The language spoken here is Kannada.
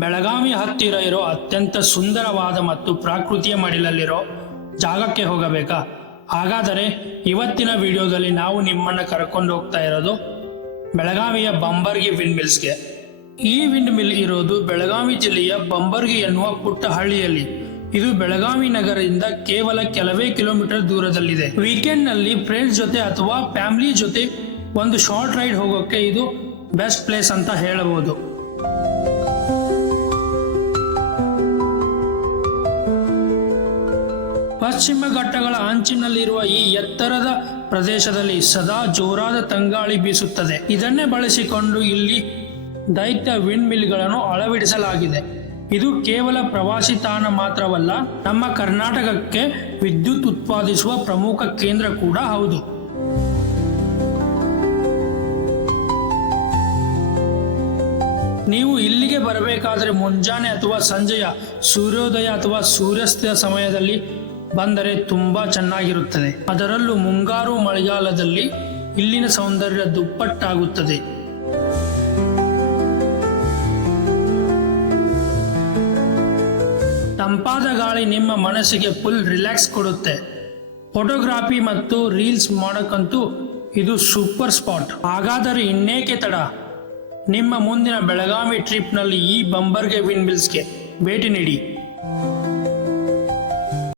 ಬೆಳಗಾವಿ ಹತ್ತಿರ ಇರೋ ಅತ್ಯಂತ ಸುಂದರವಾದ ಮತ್ತು ಪ್ರಕೃತಿಯ ಮಡಿಲಲ್ಲಿರೋ ಜಾಗಕ್ಕೆ ಹೋಗಬೇಕಾ? ಹಾಗಾದರೆ ಇವತ್ತಿನ ವಿಡಿಯೋದಲ್ಲಿ ನಾವು ನಿಮ್ಮನ್ನು ಕರ್ಕೊಂಡು ಹೋಗ್ತಾ ಇರೋದು ಬೆಳಗಾವಿಯ ಬಂಬರ್ಗಿ ವಿಂಡ್ ಮಿಲ್ಸ್ಗೆ. ಈ ವಿಂಡ್ ಮಿಲ್ ಇರೋದು ಬೆಳಗಾವಿ ಜಿಲ್ಲೆಯ ಬಂಬರ್ಗಿ ಎನ್ನುವ ಪುಟ್ಟ ಹಳ್ಳಿಯಲ್ಲಿ. ಇದು ಬೆಳಗಾವಿ ನಗರದಿಂದ ಕೇವಲ ಕೆಲವೇ ಕಿಲೋಮೀಟರ್ ದೂರದಲ್ಲಿದೆ. ವೀಕೆಂಡ್ ನಲ್ಲಿ ಫ್ರೆಂಡ್ಸ್ ಜೊತೆ ಅಥವಾ ಫ್ಯಾಮಿಲಿ ಜೊತೆ ಒಂದು ಶಾರ್ಟ್ ರೈಡ್ ಹೋಗೋಕೆ ಇದು ಬೆಸ್ಟ್ ಪ್ಲೇಸ್ ಅಂತ ಹೇಳಬಹುದು. ಪಶ್ಚಿಮ ಘಟ್ಟಗಳ ಅಂಚಿನಲ್ಲಿರುವ ಈ ಎತ್ತರದ ಪ್ರದೇಶದಲ್ಲಿ ಸದಾ ಜೋರಾದ ತಂಗಾಳಿ ಬೀಸುತ್ತದೆ. ಇದನ್ನೇ ಬಳಸಿಕೊಂಡು ಇಲ್ಲಿ ದೈತ್ಯ ವಿಂಡ್ ಮಿಲ್ಗಳನ್ನು ಅಳವಡಿಸಲಾಗಿದೆ. ಇದು ಕೇವಲ ಪ್ರವಾಸಿ ತಾಣ ಮಾತ್ರವಲ್ಲ, ನಮ್ಮ ಕರ್ನಾಟಕಕ್ಕೆ ವಿದ್ಯುತ್ ಉತ್ಪಾದಿಸುವ ಪ್ರಮುಖ ಕೇಂದ್ರ ಕೂಡ ಹೌದು. ನೀವು ಇಲ್ಲಿಗೆ ಬರಬೇಕಾದರೆ ಮುಂಜಾನೆ ಅಥವಾ ಸಂಜೆಯ ಸೂರ್ಯೋದಯ ಅಥವಾ ಸೂರ್ಯಾಸ್ತದ ಸಮಯದಲ್ಲಿ ಬಂದರೆ ತುಂಬಾ ಚೆನ್ನಾಗಿರುತ್ತದೆ. ಅದರಲ್ಲೂ ಮುಂಗಾರು ಮಳೆಗಾಲದಲ್ಲಿ ಇಲ್ಲಿನ ಸೌಂದರ್ಯ ದುಪ್ಪಟ್ಟಾಗುತ್ತದೆ. ತಂಪಾದ ಗಾಳಿ ನಿಮ್ಮ ಮನಸ್ಸಿಗೆ ಫುಲ್ ರಿಲ್ಯಾಕ್ಸ್ ಕೊಡುತ್ತೆ. ಫೋಟೋಗ್ರಫಿ ಮತ್ತು ರೀಲ್ಸ್ ಮಾಡೋಕ್ಕಂತೂ ಇದು ಸೂಪರ್ ಸ್ಪಾಟ್. ಹಾಗಾದರೆ ಇನ್ನೇಕೆ ತಡ? ನಿಮ್ಮ ಮುಂದಿನ ಬೆಳಗಾವಿ ಟ್ರಿಪ್ನಲ್ಲಿ ಈ ಬಂಬರ್ಗಿ ವಿಂಡ್ ಮಿಲ್ಸ್ಗೆ ಭೇಟಿ ನೀಡಿ.